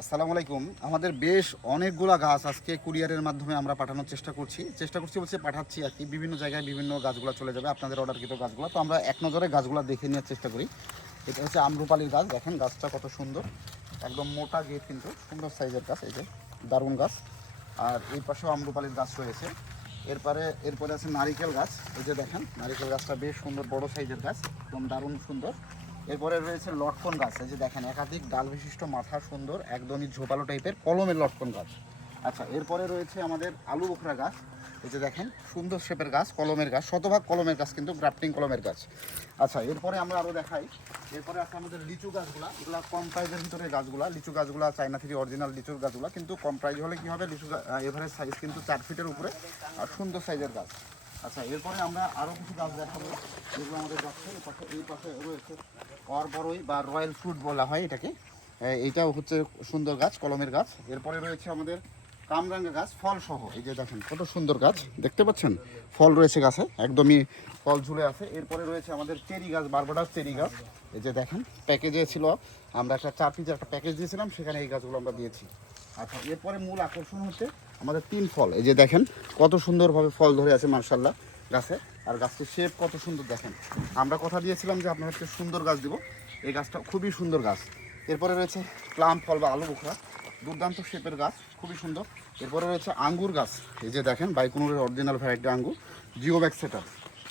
আসসালামু আলাইকুম। আমাদের বেশ অনেকগুলা গাছ আজকে কুরিয়ারের মাধ্যমে আমরা পাঠানোর চেষ্টা করছি বলছে পাঠাচ্ছি আর কি। বিভিন্ন জায়গায় বিভিন্ন গাছগুলো চলে যাবে আপনাদের অর্ডারকৃত গাছগুলো। তো আমরা এক নজরে গাছগুলো দেখে নেওয়ার চেষ্টা করি। এটা হচ্ছে আম্রপালির গাছ, দেখেন গাছটা কত সুন্দর, একদম মোটা গেট, কিন্তু সুন্দর সাইজের গাছ। এই যে দারুণ গাছ। আর এই পাশেও আম্রপালির গাছ রয়েছে। এরপরে আছে নারিকেল গাছ। এই যে দেখেন নারিকেল গাছটা বেশ সুন্দর, বড় সাইজের গাছ, একদম দারুণ সুন্দর। এরপরে রয়েছে লটকন গাছ। এই যে দেখেন একাধিক ডাল বিশিষ্ট, মাথা সুন্দর, একদমই ঝোপালো টাইপের কলমের লটকন গাছ। আচ্ছা, এরপরে রয়েছে আমাদের আলু বোখরা গাছ। এই যে দেখেন সুন্দর শেপের গাছ, কলমের গাছ, শতভাগ কলমের গাছ, কিন্তু গ্রাফটিং কলমের গাছ। আচ্ছা, এরপরে আমরা আরও দেখাই। এরপরে আছে আমাদের লিচু গাছগুলা। এগুলো কম প্রাইজের ভিতরে গাছগুলা, লিচু গাছগুলা চায়না থেকে অরিজিনাল লিচুর গাছগুলা, কিন্তু কম প্রাইজ হলে কী হবে, লিচু এভারেজ সাইজ কিন্তু 4 ফিটের উপরে, আর সুন্দর সাইজের গাছ। আচ্ছা, এরপরে আমরা আরও কিছু গাছ দেখাবো যেগুলো আমাদের গাছে এই পাশে রয়েছে। বড়ই বা রয়্যাল ফ্রুট বলা হয় এটাকে। এইটাও হচ্ছে সুন্দর গাছ, কলমের গাছ। এরপরে রয়েছে আমাদের কামরাঙ্গা গাছ, ফল সহ। এই যে দেখেন কত সুন্দর গাছ, দেখতে পাচ্ছেন ফল রয়েছে গাছে, একদমই ফল ঝুলে আছে। এরপরে রয়েছে আমাদের চেরি গাছ, বারবাডাস চেরি গাছ। এই যে দেখেন প্যাকেজে ছিল, আমরা একটা 4 পিসের একটা প্যাকেজ দিয়েছিলাম, সেখানে এই গাছগুলো আমরা দিয়েছি। আচ্ছা, এরপরে মূল আকর্ষণ হচ্ছে আমাদের 3 ফল। এই যে দেখেন কত সুন্দরভাবে ফল ধরে আছে মার্শাল্লাহ গাছে। আর গাছটির শেপ কত সুন্দর দেখেন। আমরা কথা দিয়েছিলাম যে আপনাদেরকে সুন্দর গাছ দিব, এই গাছটা খুবই সুন্দর গাছ। এরপরে রয়েছে প্লাম ফল বা আলু বোখরা, দুর্দান্ত শেপের গাছ, খুবই সুন্দর। এরপরে রয়েছে আঙ্গুর গাছ। এই যে দেখেন বাইকুনুরের অরিজিনাল ভ্যারাইটি আঙ্গুর, জিও ব্যাগ সেটার।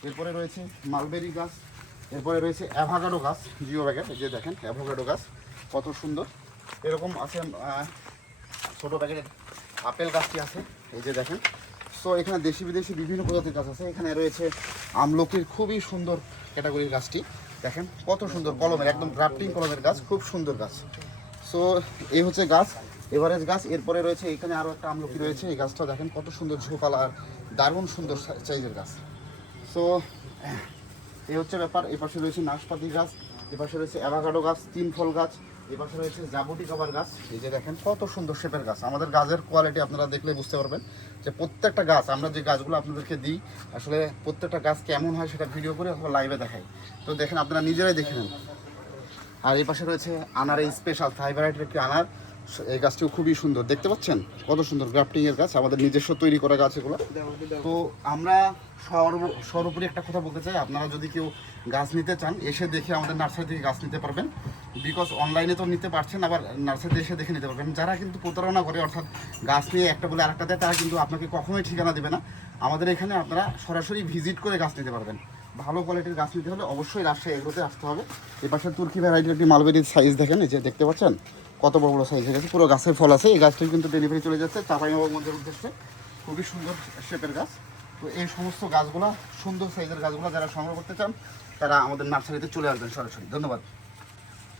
এরপরে রয়েছে মালবেরি গাছ। এরপরে রয়েছে অ্যাভোকাডো গাছ, জিও ব্যাগের। এই যে দেখেন অ্যাভোকাডো গাছ কত সুন্দর। এরকম আছে ছোটো প্যাকেটের আপেল গাছটি আছে। এই যে দেখেন। তো এখানে দেশি বিদেশি বিভিন্ন প্রজাতির গাছ আছে। এখানে রয়েছে আমলকির খুবই সুন্দর ক্যাটাগরির গাছটি, দেখেন কত সুন্দর কলমের, একদম গ্রাফটিং কলমের গাছ, খুব সুন্দর গাছ। সো এই হচ্ছে গাছ, এভারেজ গাছ। এরপরে রয়েছে এখানে আরও একটা আমলকি রয়েছে, এই গাছটা দেখেন কত সুন্দর ঝোপালা আর দারুণ সুন্দর সাইজের গাছ। সো এই হচ্ছে ব্যাপার। এ পাশে রয়েছে নাশপাতি গাছ, এ পাশে রয়েছে অ্যাভোকাডো গাছ, 3 ফল গাছ, এ পাশে রয়েছে জাবুটি কভার গাছ। এই যে দেখেন কত সুন্দর শেপের গাছ। আমাদের গাছের কোয়ালিটি আপনারা দেখলে বুঝতে পারবেন যে প্রত্যেকটা গাছ, আমরা যে গাছগুলো আপনাদেরকে দিই, আসলে প্রত্যেকটা গাছ কেমন হয় সেটা ভিডিও করে অথবা লাইভে দেখাই। তো দেখেন, আপনারা নিজেরাই দেখে নেন। আর এই পাশে রয়েছে আনার, এই স্পেশাল থাই ভ্যারাইটির একটি আনার। এই গাছটিও খুবই সুন্দর, দেখতে পাচ্ছেন কত সুন্দর গ্রাফটিংয়ের গাছ, আমাদের নিজস্ব তৈরি করা গাছ এগুলো। তো আমরা সর্বোপরি একটা কথা বলতে চাই, আপনারা যদি কেউ গাছ নিতে চান, এসে দেখে আমাদের নার্সারি থেকে গাছ নিতে পারবেন। বিকজ অনলাইনে তো নিতে পারছেন, আবার নার্সারিতে এসে দেখে নিতে পারবেন। যারা কিন্তু প্রতারণা করে, অর্থাৎ গাছ নিয়ে একটা বলে আরেকটা দেয়, তারা কিন্তু আপনাকে কখনোই ঠিকানা দেবে না। আমাদের এখানে আপনারা সরাসরি ভিজিট করে গাছ নিতে পারবেন। ভালো কোয়ালিটির গাছ নিতে হলে অবশ্যই রাজশাহী এগুলোতে আসতে হবে। এই পাশে তুর্কি ভ্যারাইটির একটি মালবেরির সাইজ দেখেন, এই যে দেখতে পাচ্ছেন কত বড় বড় সাইজ হয়ে গেছে, পুরো গাছের ফল আছে। এই গাছটি কিন্তু ডেলিভারি চলে যাচ্ছে চাঁপাইনবাবগঞ্জের উদ্দেশ্যে, খুবই সুন্দর শেপের গাছ। তো এই সমস্ত গাছগুলো, সুন্দর সাইজের গাছগুলো যারা সংগ্রহ করতে চান, তারা আমাদের নার্সারিতে চলে আসবেন সরাসরি। ধন্যবাদ।